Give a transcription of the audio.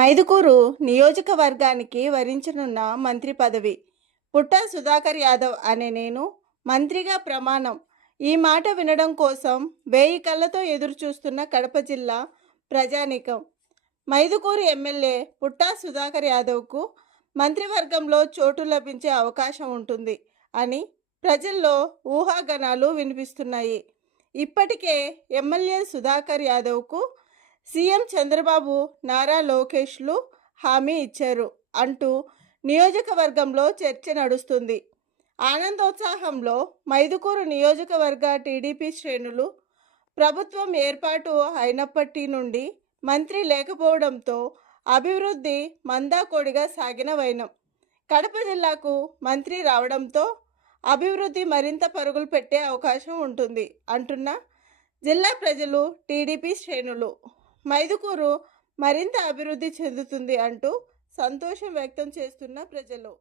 మైదుకూరు నియోజకవర్గానికి వరించనున్న మంత్రి పదవి. పుట్టా సుధాకర్ యాదవ్ అనే నేను మంత్రిగా ప్రమాణం. ఈ మాట వినడం కోసం వేయి కళ్ళతో ఎదురు చూస్తున్న కడప జిల్లా ప్రజానీకం. మైదుకూరు ఎమ్మెల్యే పుట్టా సుధాకర్ యాదవ్కు మంత్రివర్గంలో చోటు లభించే అవకాశం ఉంటుంది అని ప్రజల్లో ఊహాగానాలు వినిపిస్తున్నాయి. ఇప్పటికే ఎమ్మెల్యే సుధాకర్ యాదవ్కు సీఎం చంద్రబాబు నారా లోకేష్లు హామీ ఇచ్చారు అంటూ నియోజకవర్గంలో చర్చ నడుస్తుంది. ఆనందోత్సాహంలో మైదుకూరు నియోజకవర్గ టీడీపీ శ్రేణులు ప్రభుత్వం ఏర్పాటు అయినప్పటి నుండి మంత్రి లేకపోవడంతో అభివృద్ధి మందాకోడిగా సాగిన వైనం. కడప జిల్లాకు మంత్రి రావడంతో అభివృద్ధి మరింత పరుగులు పెట్టే అవకాశం ఉంటుంది అంటున్న జిల్లా ప్రజలు టీడీపీ శ్రేణులు. మైదుకూరు మరింత అభివృద్ధి చెందుతుంది అంటూ సంతోషం వ్యక్తం చేస్తున్న ప్రజలు.